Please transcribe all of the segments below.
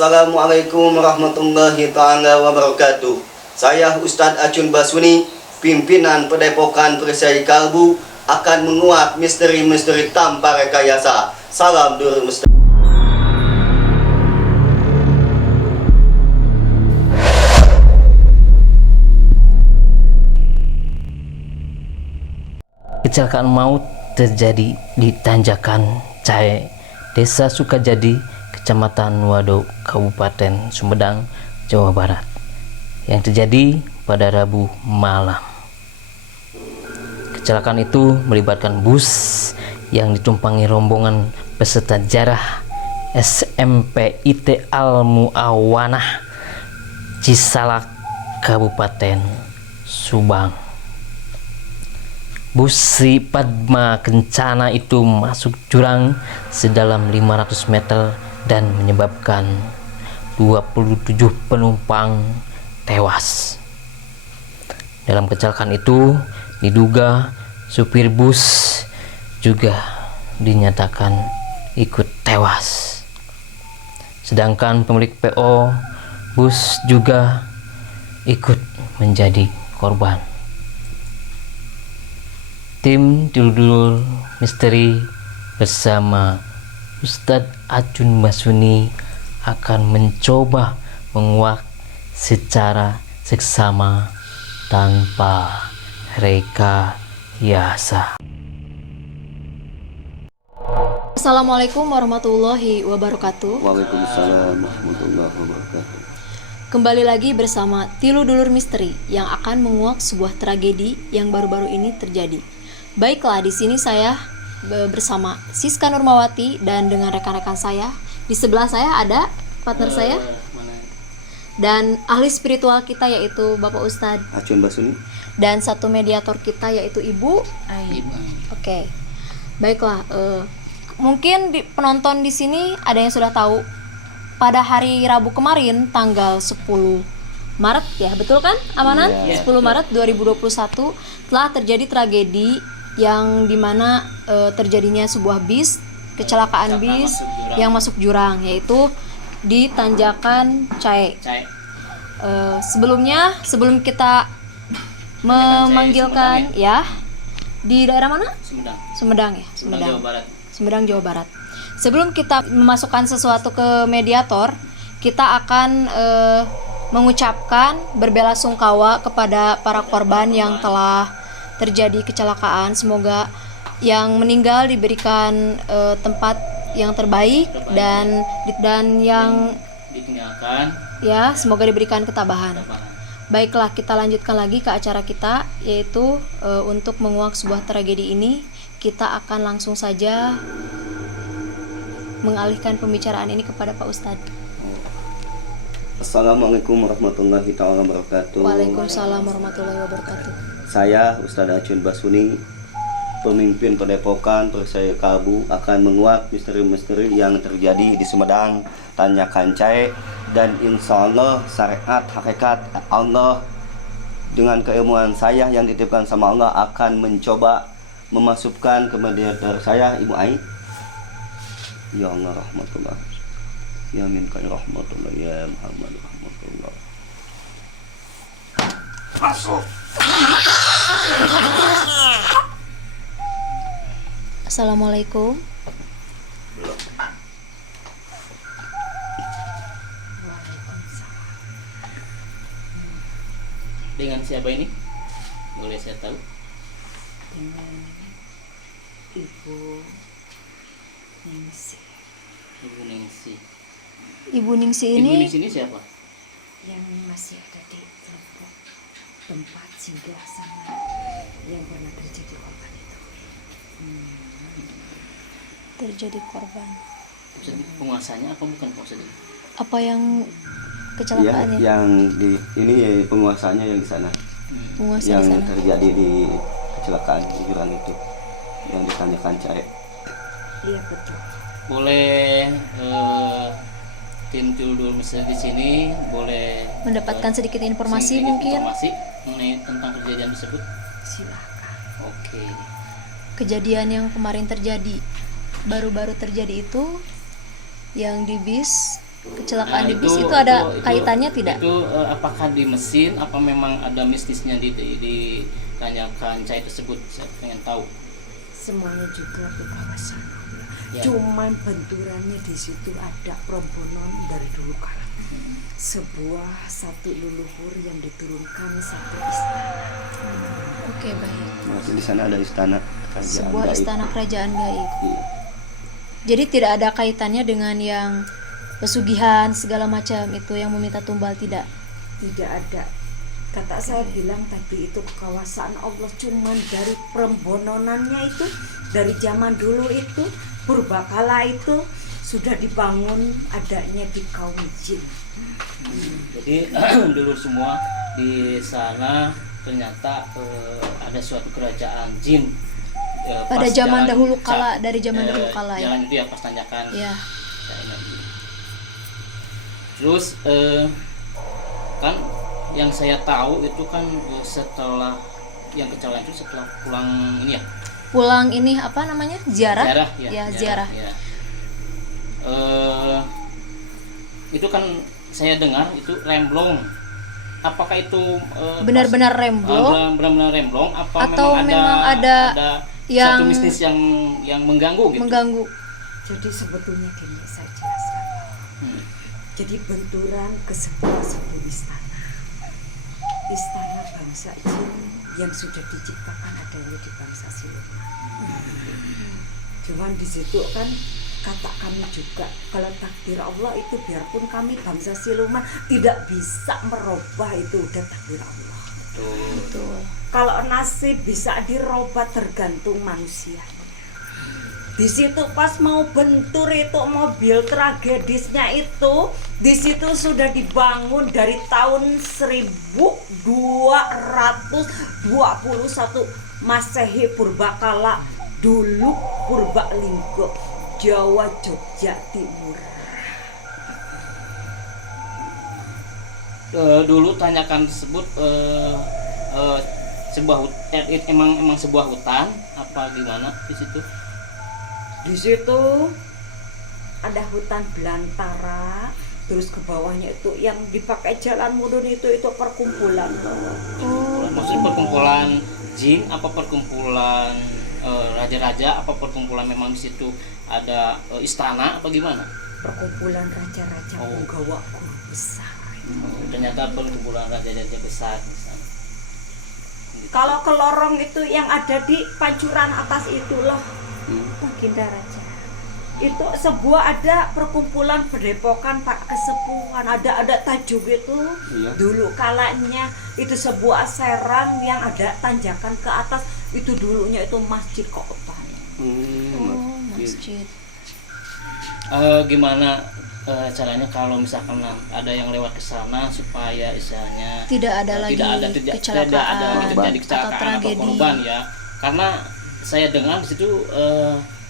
Assalamualaikum warahmatullahi ta'ala wabarakatuh. Saya Ustadz Acun Basuni, pimpinan Padepokan Persai Kalbu, akan menguak misteri-misteri tanpa rekayasa. Salam Dur Mustaqim. Kecelakaan maut terjadi di Tanjakan Cahe, Desa Sukajadi, Kecamatan Wado, Kabupaten Sumedang, Jawa Barat, yang terjadi pada Rabu malam. Kecelakaan itu melibatkan bus yang ditumpangi rombongan peserta jarah SMP IT Al Muawanah Cisalak, Kabupaten Subang. Bus Sri Padma Kencana itu masuk jurang sedalam 500 meter dan menyebabkan 27 penumpang tewas. Dalam kecelakaan itu diduga supir bus juga dinyatakan ikut tewas. Sedangkan pemilik PO bus juga ikut menjadi korban. Tim Tilu-Dulur Misteri bersama Ustadz Acun Basuni akan mencoba menguak secara seksama tanpa rekayasa. Assalamualaikum warahmatullahi wabarakatuh. Waalaikumsalam warahmatullahi wabarakatuh. Kembali lagi bersama Tilu-Dulur Misteri yang akan menguak sebuah tragedi yang baru-baru ini terjadi. Baiklah, di sini saya bersama Siska Nurmawati dan dengan rekan-rekan saya. Di sebelah saya ada partner saya dan ahli spiritual kita yaitu Bapak Ustadz Acun Basuni dan satu mediator kita yaitu Ibu. Oke. Baiklah, mungkin penonton di sini ada yang sudah tahu pada hari Rabu kemarin tanggal 10 Maret ya, betul kan Amanan? 10 Maret 2021 telah terjadi tragedi yang dimana terjadinya sebuah bis, kecelakaan bis yang masuk jurang, yaitu di Tanjakan Cahe. Sebelum kita memanggilkan ya, di daerah mana? Sumedang ya, Sumedang Jawa Barat. Sebelum kita memasukkan sesuatu ke mediator, kita akan mengucapkan berbelasungkawa kepada para korban yang telah terjadi kecelakaan. Semoga yang meninggal diberikan tempat yang terbaik dan yang Ditinggalkan ya semoga diberikan ketabahan. Baiklah, kita lanjutkan lagi ke acara kita, yaitu untuk menguak sebuah tragedi ini. Kita akan langsung saja mengalihkan pembicaraan ini kepada Pak Ustadz. Assalamualaikum warahmatullahi ta'ala wabarakatuh. Waalaikumsalam warahmatullahi wabarakatuh. Saya Ustadz Acun Basuni, pemimpin Padepokan Persai Kalbu, akan menguak misteri-misteri yang terjadi di Sumedang, Tanjakan Cahe, dan insya Allah syariat hakikat Allah dengan keilmuan saya yang dititipkan sama Allah akan mencoba memasukkan ke mediator saya, Ibu Ai. Ya Allah rahmatullah, ya minka rahmatullah, ya Muhammad rahmatullah. Masuk. Assalamualaikum. dengan siapa ini? Boleh saya tahu? Dengan Ibu Ningsi. Ibu Ningsi. Ibu Ningsi Ibu ini Ningsi ini siapa? Yang masih ada di tempat singgah sana yang pernah terjadi korban itu. terjadi korban. Jadi penguasanya apa bukan penguasanya? Apa yang Ya, kecelakaannya? yang di ini ya, penguasanya yang di sana, Penguasa yang di sana. terjadi di kecelakaan di jurang itu, yang di Tanjakan Cahe. Iya betul. Boleh tim Tilu-Dulur Misteri di sini boleh Mendapatkan sedikit informasi sedikit mungkin. informasi mengenai tentang kejadian tersebut. Silakan. Oke. Kejadian yang kemarin terjadi, baru-baru terjadi itu yang di bis kecelakaan Nah, di bis itu ada kaitannya tidak? Itu apakah di mesin, apa memang ada mistisnya ditanyakan saya tersebut, saya pengen tahu. Semuanya juga di kawasan Allah. Ya. Cuman benturannya di situ ada Prambanan dari dulu kala. Sebuah satu leluhur yang diturunkan satu istana. Oke, baik. Berarti di sana ada istana kerajaan Sebuah gaib. istana kerajaan gaib. Iya. Jadi tidak ada kaitannya dengan yang pesugihan segala macam itu yang meminta tumbal, tidak. Tidak ada. Kata saya bilang tadi itu kekuasaan Allah, cuman dari Prambanannya itu dari zaman dulu itu purbakala itu sudah dibangun adanya di kaum jin. Jadi dulu semua di sana ternyata ada suatu kerajaan jin. Pada Pas zaman jalan dahulu Ca- kala, dari zaman dahulu kala ya. Jalan itu ya pas tanjakan. Ya. Saya ingat. Terus kan yang saya tahu itu kan setelah yang kecelakaan itu setelah pulang ini ya. Pulang ini apa namanya? Ziarah? Ziarah Ya, ziarah. ya. Itu kan saya dengar itu remblong. Apakah itu Benar-benar remblong benar-benar remblong apa atau memang ada yang satu mistis yang mengganggu gitu? mengganggu? Jadi sebetulnya gini saya jelaskan. Jadi benturan ke sebuah istana. Istana bangsa jin yang sudah diciptakan adanya di bangsa siluman. Cuman di situ kan kata kami juga kalau takdir Allah itu biarpun kami bangsa siluman tidak bisa merubah, itu udah takdir Allah. Betul. Kalau nasib bisa dirubah tergantung manusia. Di situ pas mau bentur itu mobil tragedisnya itu, di situ sudah dibangun dari tahun 1221 Masehi purbakala, dulu Purbalingga, Jawa, Jogja Timur. Dulu tanyakan tersebut emang sebuah hutan apa gimana di situ? Di situ ada hutan belantara, terus ke bawahnya itu yang dipakai jalan mudun itu perkumpulan. Maksudnya perkumpulan jin apa perkumpulan raja-raja apa perkumpulan memang di situ ada istana apa gimana? Perkumpulan raja-raja penggawa guru besar. Ternyata perkumpulan raja-raja besar di sana. Kalau ke lorong itu yang ada di pancuran atas itulah Baginda Raja. Itu sebuah ada perkumpulan padepokan Pak Kesepuhan, ada tajuk itu. Iya. Dulu kalanya itu sebuah serang yang ada tanjakan ke atas, itu dulunya itu masjid kota. Oh, masjid. Gimana caranya kalau misalkan ada yang lewat ke sana supaya istilahnya Tidak ada lagi kecelakaan terjadi atau kecelakaan atau tragedi. korban ya, karena saya dengar di situ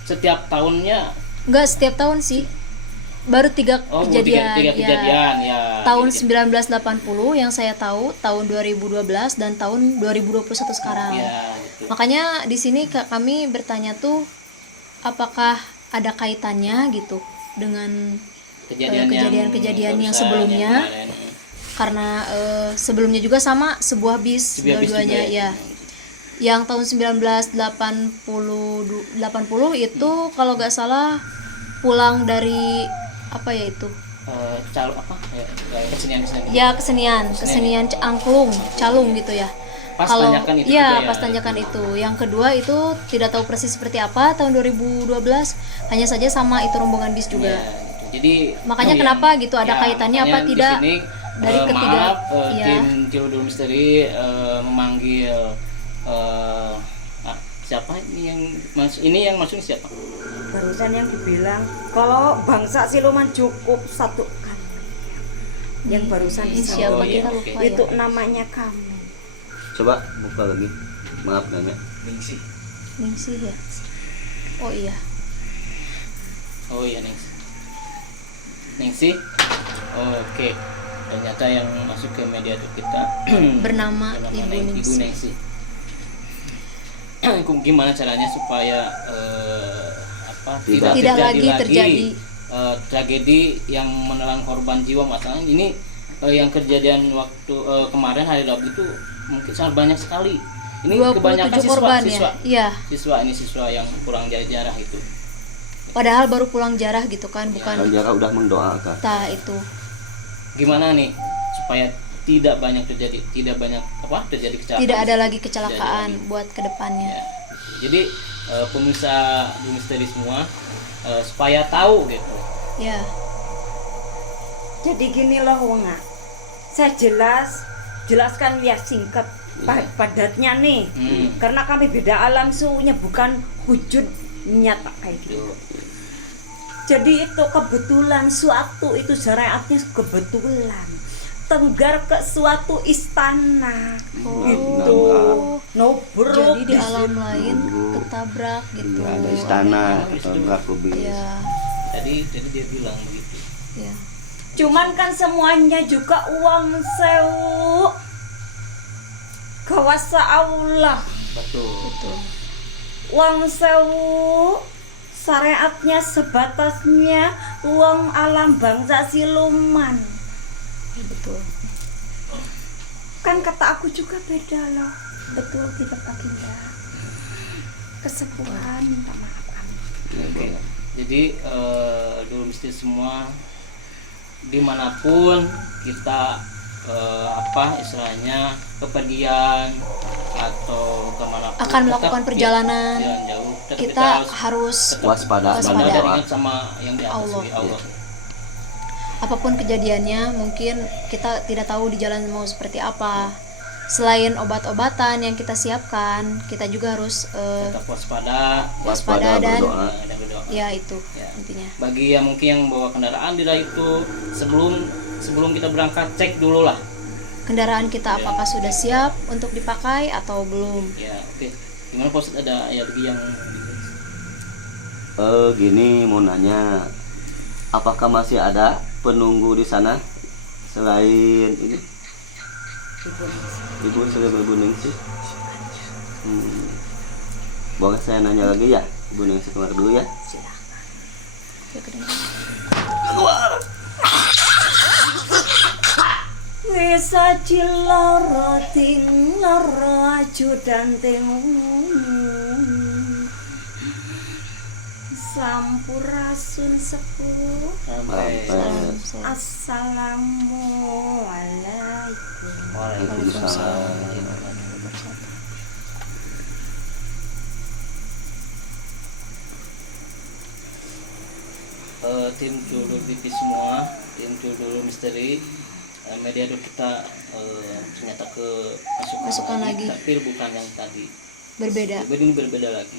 setiap tahunnya Enggak setiap tahun sih. Baru tiga kejadian. tiga kejadian ya. Tahun Gitu. 1980 yang saya tahu, tahun 2012 dan tahun 2021 sekarang. Ya, gitu. Makanya di sini kami bertanya tuh apakah ada kaitannya gitu dengan kejadian-kejadian yang sebelumnya. kemarin. Karena sebelumnya juga sama sebuah bis Sebuah bis dua-duanya juga ya. Yang tahun 1980 itu kalau nggak salah pulang dari apa ya itu? Kesenian Ya kesenian angklung, calung gitu ya. Pas Kalau tanjakan itu iya, juga ya. pas tanjakan itu. Yang kedua itu tidak tahu persis seperti apa tahun 2012, hanya saja sama itu rombongan bis juga. Ya, gitu. Jadi Makanya kenapa gitu, ada kaitannya apa makanya tidak di sini, dari ketiga maaf, ya. tim Cilodul Misteri memanggil siapa ini yang masuk siapa? Barusan yang dibilang kalau bangsa siluman cukup satu kami. Yang barusan Siapa iya, kita oke. lupa itu ya. namanya kami. Coba buka lagi. Maaf nanya. Ningsih ya. Oh iya. Oh iya Ningsih. Oke. Ternyata yang masuk ke mediator kita Bernama Ibu Ningsih. Ningsih. Gimana caranya supaya Tidak lagi terjadi tragedi yang menelan korban jiwa masalah ini yang kejadian waktu kemarin hari Rabu itu mungkin sangat banyak sekali. Ini 27 kebanyakan korban siswa, ya. Iya. siswa yang kurang jarah itu. Padahal baru pulang jarah gitu kan, bukan. Kan Jara udah mendoakan. Nah, itu. Gimana nih supaya tidak banyak terjadi terjadi kecelakaan. Tidak ada lagi Tidak kecelakaan ada lagi. buat kedepannya. Ya. Jadi pemirsa di misteri semua supaya tahu gitu. Ya. Jadi gini loh Wonga, saya jelaskan ya singkat padatnya nih, karena kami beda alam suhunya bukan wujud nyata kayak gitu. Jadi itu kebetulan suatu itu syariatnya kebetulan tenggar ke suatu istana gitu. Nobruk Jadi di alam lain ketabrak gitu. Nggak ada istana atau bis. Ya. Jadi dia bilang begitu. Ya. Cuman kan semuanya juga uang sewu kawasa Allah. Betul. Uang sewu syariatnya sebatasnya uang alam bangsa siluman. Betul. Kan kata aku juga beda loh. Betul tidak Baginda? Kesepuhan minta maaf kami. Oke. Jadi dulu mesti semua dimanapun kita istilahnya kepergian atau kemanapun Akan tetap melakukan perjalanan. jalan jauh, tetap Kita harus Waspada. dan waspada. ingat sama yang di atas Allah. Allah. apapun kejadiannya, mungkin kita tidak tahu di jalan mau seperti apa. Selain obat-obatan yang kita siapkan, kita juga harus Tetap waspada dan berdoa. dan berdoa. ya itu Ya. intinya. Bagi yang mungkin yang bawa kendaraan di itu sebelum kita berangkat cek dulu lah. Kendaraan kita apakah sudah siap untuk dipakai atau belum? Ya, oke. Gimana Pak Ustadz, ada ya bagi yang Gini mau nanya, apakah masih ada penunggu di sana selain ini? Ibu Ningsih. Boleh saya nanya lagi ya, Ibu Ningsih keluar dulu ya. Ya, kedengaran. Wisa ciloro ting loro ajudan ting sampurasun sepuh. sampai Salam, salam. Assalamualaikum. Waalaikumsalam. Tim Judul TV semua, tim Judul Misteri, media kita ternyata ke Masukan lagi. tapi bukan yang tadi. Berbeda. Ini berbeda lagi.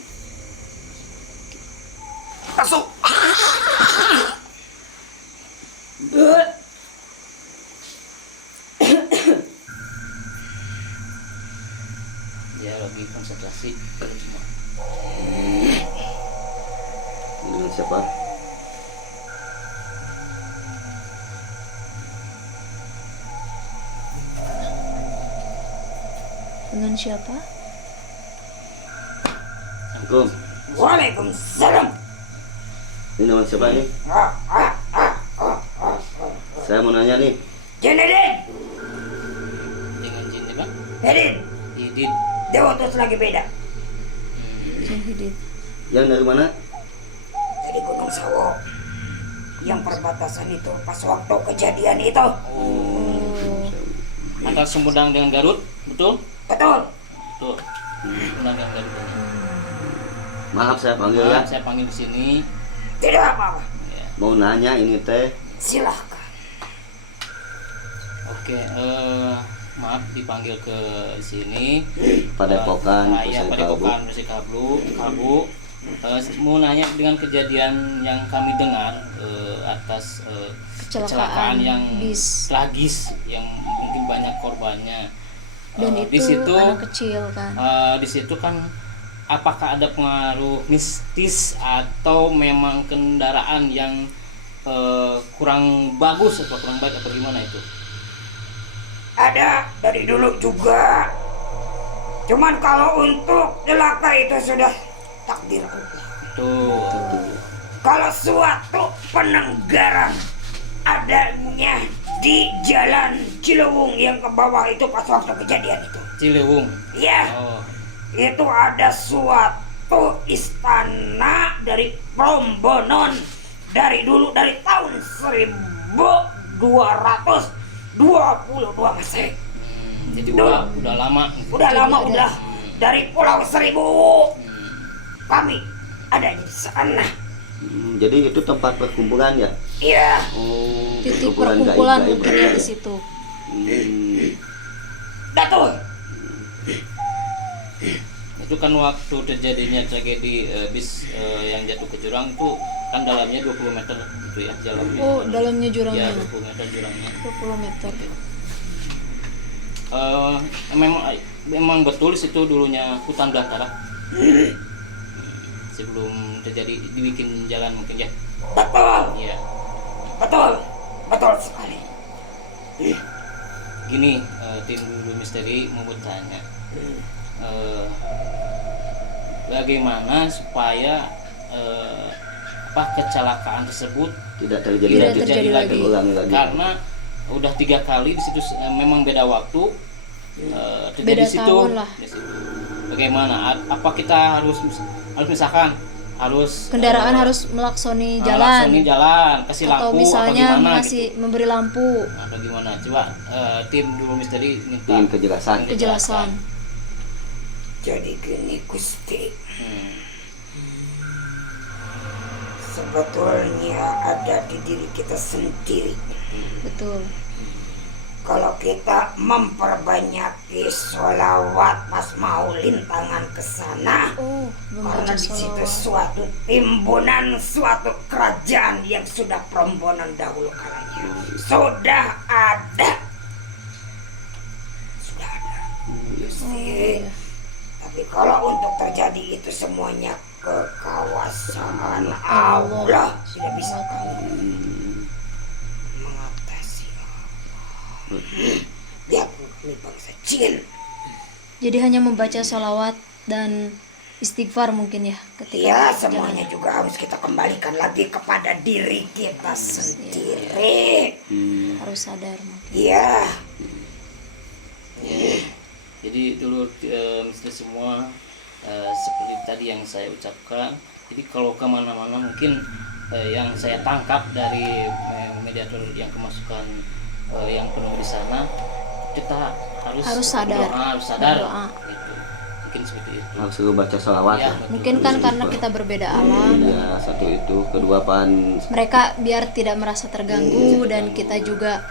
Ya lagi konsentrasi film semua. Dengan siapa? Dengan siapa? Assalamualaikum. Waalaikumsalam. Ini nama siapa ini? Saya mau nanya nih. Jenedin, Dengan jin ya Pak? Hedin, Idin. Dewa terus lagi beda. Jahidin. Yang dari mana? Dari Gunung Sawo. Yang perbatasan itu pas waktu kejadian itu. Oh, Antara Sumedang dengan Garut, betul? Betul. Betul. Sumedang dengan Garut ini. Maaf saya panggil ya. Saya panggil di sini. Tidak apa-apa. Ya. Mau nanya ini teh. Silahkan. Oke, maaf dipanggil ke sini. Padepokan, Ya, Pusai Padepokan Pusai Kalbu. Mau nanya dengan kejadian yang kami dengar atas kecelakaan yang bis. tragis yang mungkin banyak korbannya. Dan Di itu situ anak kecil kan. di situ kan apakah ada pengaruh mistis atau memang kendaraan yang kurang bagus atau kurang baik atau gimana itu? Ada dari dulu juga. Cuman kalau untuk celaka itu sudah takdir Allah. Tuh. kalau suatu penanggaran adanya di jalan Ciliwung yang ke bawah itu pas waktu kejadian itu. Ciliwung. Iya, Oh. itu ada suatu istana dari Prambanan dari dulu, dari tahun 1222 Masehi. Jadi Duh. udah lama. Udah lama, ada. udah dari Pulau Seribu kami ada di sana. Jadi itu tempat perkumpulan ya? Iya. Oh, Titik perkumpulan perkumpulan gaib-gaib mungkin ya berarti. di situ. Datul. Itu kan waktu terjadinya tragedi bis yang jatuh ke jurang itu kan dalamnya 20 meter gitu ya jalannya. Oh, dalamnya Ya, jurangnya 20 meter jurangnya. 20 meter. Memang betul situ dulunya hutan belantara. Sebelum terjadi dibikin jalan mungkin ya. Betul. Iya. Betul. Betul sekali. Gini, tim dulu misteri mau bertanya. Bagaimana supaya kecelakaan tersebut Tidak terjadi Tidak lagi. terjadi lagi. Terulangi lagi. karena udah 3 kali di situ memang beda waktu terjadi Beda di situ. tahun lah. Di situ. Bagaimana? Apa kita harus misalkan harus Kendaraan harus melaksoni jalan melaksoni jalan, kasih atau lampu misalnya apa gimana masih gitu. memberi lampu. Atau gimana? Coba tim dulu misteri minta Ingin kejelasan. Kejelasan. Jadi gini Gusti, Hmm. sebetulnya ada di diri kita sendiri. Betul. Kalau kita memperbanyaki sholawat pas mau lintangan ke sana, Oh, karena membaca di situ sholawat. suatu timbunan, suatu kerajaan yang sudah Prambanan dahulu kalanya sudah ada. Oh, iya. Tapi kalau untuk terjadi itu semuanya kekuasaan Allah. Allah tidak bisa kamu mengatasi. Dia ini bangsa jin. Jadi hanya membaca sholawat dan istighfar mungkin ya ketika Ya, jalan. semuanya juga harus kita kembalikan lagi kepada diri kita sendiri. Harus sadar mungkin. Iya. Jadi dulu misteri semua seperti tadi yang saya ucapkan. Jadi kalau kemana-mana mungkin yang saya tangkap dari mediator yang kemasukan yang penuh di sana, kita Harus sadar. berdoa, harus sadar. Berdoa. Gitu. Mungkin seperti itu. Harus selalu baca salawat Ya, ya. betul. Mungkin kan karena kita berbeda alam, Ya, satu itu, kedua pan mereka biar tidak merasa terganggu dan kita juga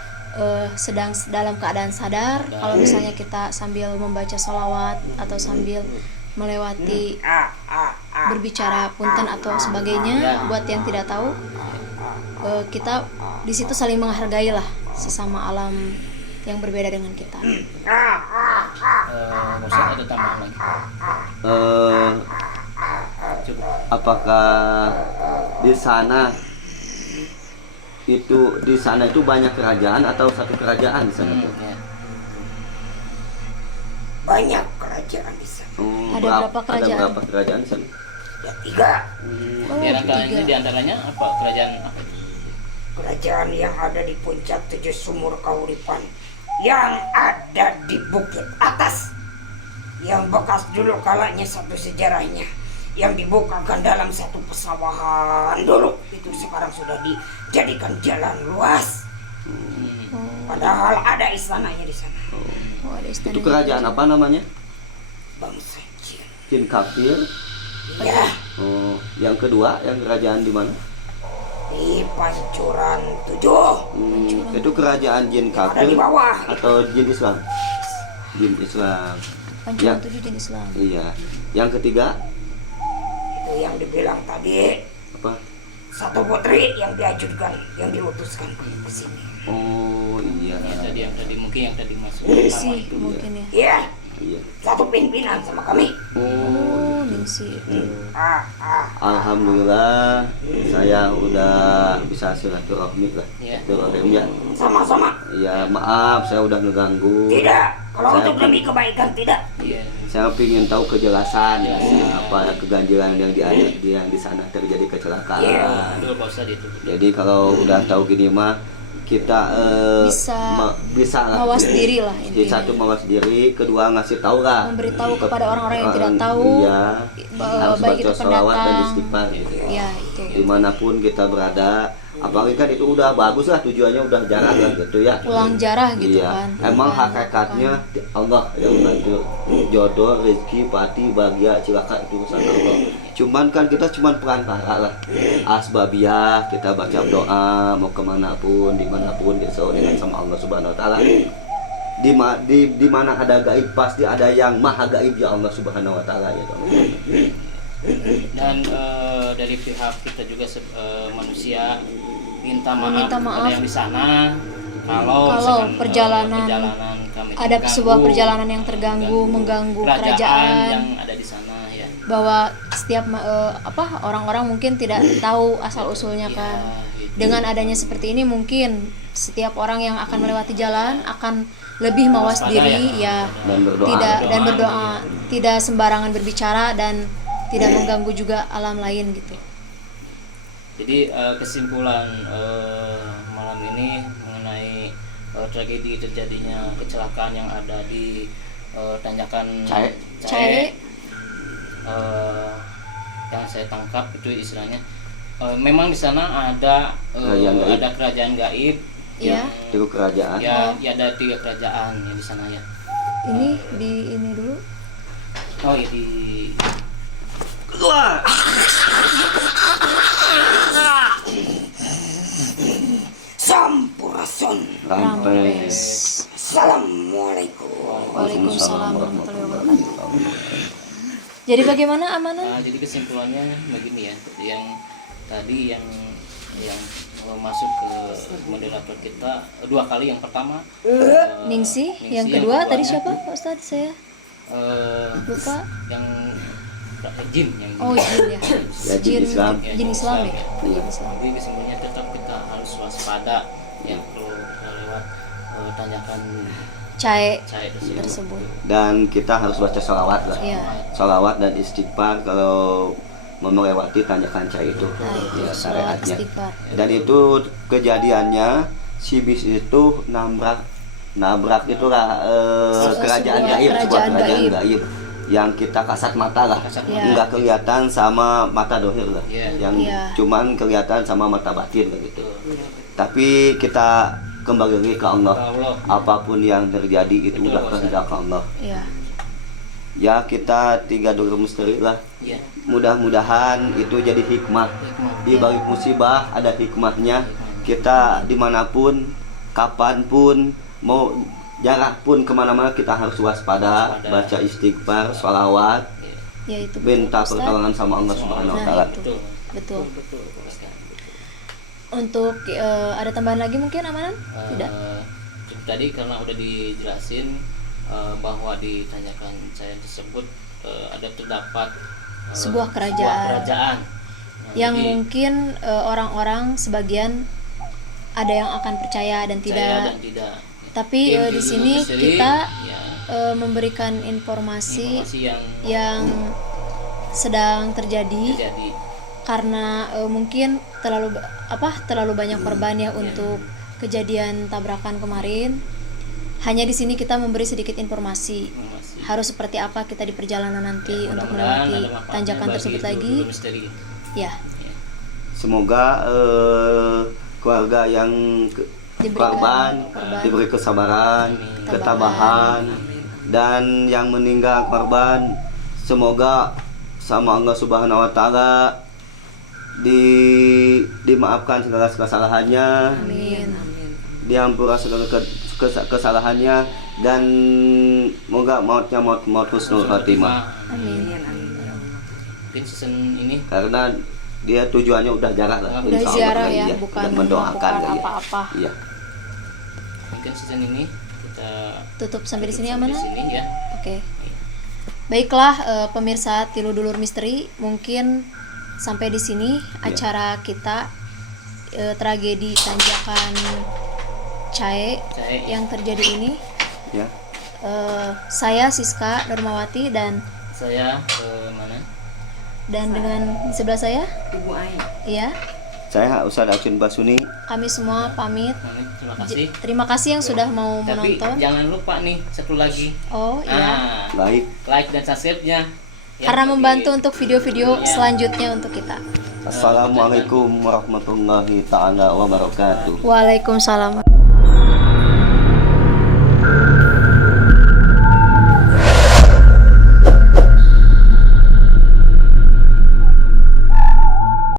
sedang dalam keadaan sadar. Kalau misalnya kita sambil membaca sholawat atau sambil melewati berbicara punten atau sebagainya, buat yang tidak tahu, kita di situ saling menghargai lah sesama alam yang berbeda dengan kita. Maksudnya ada tambahan lagi. Coba. apakah di sana itu banyak kerajaan atau satu kerajaan di sana? Ya. Banyak kerajaan di sana. Ada berapa kerajaan? Ada berapa kerajaan di sana? Ada 3 Oh, Di antaranya apa? Kerajaan apa? kerajaan yang ada di puncak 7 sumur Kahuripan, yang ada di bukit atas, yang bekas dulu kalanya satu sejarahnya, yang dibukakan dalam satu pesawahan dulu, itu sekarang sudah dijadikan jalan luas. Padahal ada istananya di sana. Oh, ada istana. Itu kerajaan apa namanya? Bangsa jin. Jin kafir. Ya, Oh, yang kedua, yang kerajaan di mana? di Pancuran 7. Itu kerajaan jin Ada kafir di bawah. atau jin Islam? Jin Islam. Pancuran Ya. 7 jenis Islam. Iya. Yang ketiga Itu yang dibilang tadi, apa? satu putri yang diajukan, yang diutuskan ke sini. Oh iya. Yang tadi mungkin yang tadi masuk Ningsih pertama itu. mungkin ya. Iya, Iya. satu pimpinan sama kami. Oh, Ningsih itu. Alhamdulillah saya udah bisa silaturahmi lah. Iya. Silaturahmi ya. Sama-sama. Ya maaf saya udah ngeganggu. Tidak, kalau Saya untuk demi kebaikan tidak. Iya, Saya ingin tahu kejelasan apa keganjilan yang di sana terjadi kecelakaan. Betul Pak Ustadz itu. Jadi kalau udah tahu gini mah kita bisa lah. mawas diri lah Jadi intinya. satu mawas diri, kedua ngasih tahu lah. Memberitahu kepada orang-orang yang tidak tahu, Iya, harus baik baca itu sholawat dan pendatang. istighfar gitu. Ya itu. Dimanapun kita berada, apalagi kan itu udah bagus lah, tujuannya udah jarang lah gitu ya. Pulang jarah gitu Iya. kan. Emang Bukan- hakikatnya Allah yang mengatur jodoh, rezeki, pati, bahagia, cilaka itu urusan Allah. Cuman kan kita cuman perantara lah. Asbabiah kita baca doa mau kemanapun, dimanapun gitu dengan sama Allah Subhanahu Wa Taala. Di mana ada gaib pasti ada yang maha gaib ya Allah Subhanahu Wa Taala ya Allah. Dan dari pihak kita juga manusia minta maaf Minta maaf. kepada yang di sana kalau Kalau misalkan, perjalanan kami ada terganggu, sebuah perjalanan yang terganggu, mengganggu kerajaan. yang ada di sana ya. Bahwa setiap orang-orang mungkin tidak tahu asal usulnya Ya, kan. gitu. Dengan adanya seperti ini mungkin setiap orang yang akan melewati jalan akan lebih mawas Waspada diri ya. ya, Dan berdoa. dan berdoa, tidak sembarangan berbicara dan tidak mengganggu juga alam lain gitu. Jadi kesimpulan malam ini mengenai tragedi terjadinya kecelakaan yang ada di Tanjakan Cahe. Yang saya tangkap itu istilahnya memang di sana ada Kerajaan gaib. ada kerajaan gaib Iya. Itu kerajaan. ya ada 3 kerajaan ya di sana ya. Ini dulu. Oh ya di Sampurasun. Rampes. Assalamualaikum. Waalaikumsalam warahmatullahi wabarakatuh. Jadi bagaimana Amanan? jadi kesimpulannya begini ya, yang tadi yang masuk ke moderator kita 2 kali. Yang pertama Ningsih, Ningsih, yang kedua tadi keduanya, siapa Pak Ustadz? Saya lupa. yang jin yang Oh jin ya. Ya, jin Islam. Jin Islam ya. ya. Jin Islam. Jadi kesimpulannya tetap kita harus waspada ya kalau kita lewat tanjakan Cahe Cahe tersebut. Dan kita harus baca sholawat lah. Iya. Sholawat dan istighfar kalau mau melewati tanjakan Cahe itu. Nah, itu Ya, sholawat syariatnya. istighfar. Dan itu kejadiannya si bis itu nabrak itu lah kerajaan Sebuah gaib, sebuah kerajaan kerajaan gaib. gaib yang kita kasat mata lah, Kasat mata. nggak kelihatan sama mata dohir lah, Iya. yang Iya. cuman kelihatan sama mata batin lah gitu. Tapi kita kembali lagi ke Allah. Allah Apapun yang terjadi itu Betul, udah Ustaz. kehendak Allah. Iya. Ya kita 3 dulur misteri lah. ya Mudah-mudahan itu jadi hikmah. Di balik musibah ada hikmahnya. Kita dimanapun, kapanpun, mau jarak pun kemana-mana kita harus waspada, baca istighfar, sholawat, Ya itu minta betul, Ustadz. pertolongan sama Allah Subhanahu Wa Nah, Taala. itu. betul Betul. betul sekali. Untuk ada tambahan lagi mungkin Amanan? Tidak. Itu tadi karena udah dijelasin bahwa di Tanjakan Cahe tersebut terdapat Sebuah kerajaan. Nah, Yang jadi, mungkin orang-orang sebagian ada yang akan percaya dan percaya tidak. dan tidak. Tapi Tim di Dulur sini Misteri, kita ya, memberikan informasi informasi yang sedang terjadi terjadi. karena mungkin terlalu banyak korban ya untuk kejadian tabrakan kemarin. Hanya di sini kita memberi sedikit informasi Informasi. harus seperti apa kita di perjalanan nanti untuk Mudah-mudahan melewati ada manfaatnya tanjakan bagi tersebut Dulur lagi. Misteri. Ya, Ya. Semoga keluarga yang korban diberi kesabaran, ketabahan, dan yang meninggal korban semoga sama Allah Subhanahu Wa Taala dimaafkan segala kesalahannya, amin. diampura segala kesalahannya, dan semoga mautnya maut husnul khatimah, Amin. Mungkin season ini karena dia tujuannya udah jarah lah. Udah Insya Allah, ziarah ya, iya, bukan dan mendoakan melakukan iya. apa-apa. Iya. mungkin season ini kita Tutup sampai di sini sampai Amanah? di sini ya. Oke. Baiklah pemirsa Tilu Dulur Misteri, mungkin sampai di sini acara kita tragedi Tanjakan Cahe Cahe. yang terjadi ini. Ya. Saya Siska Darmawati dan Saya mana? dengan di sebelah saya, Ibu Ai. ya, Saya Ustadz Acun Basuni. kami semua pamit. Terima kasih. Terima kasih yang sudah mau Tapi menonton. jangan lupa nih satu lagi. Oh iya, Baik. Like dan subscribe-nya. Ya, karena bagi- membantu untuk video-video Iya. selanjutnya untuk kita. Assalamualaikum warahmatullahi taala wabarakatuh. Waalaikumsalam.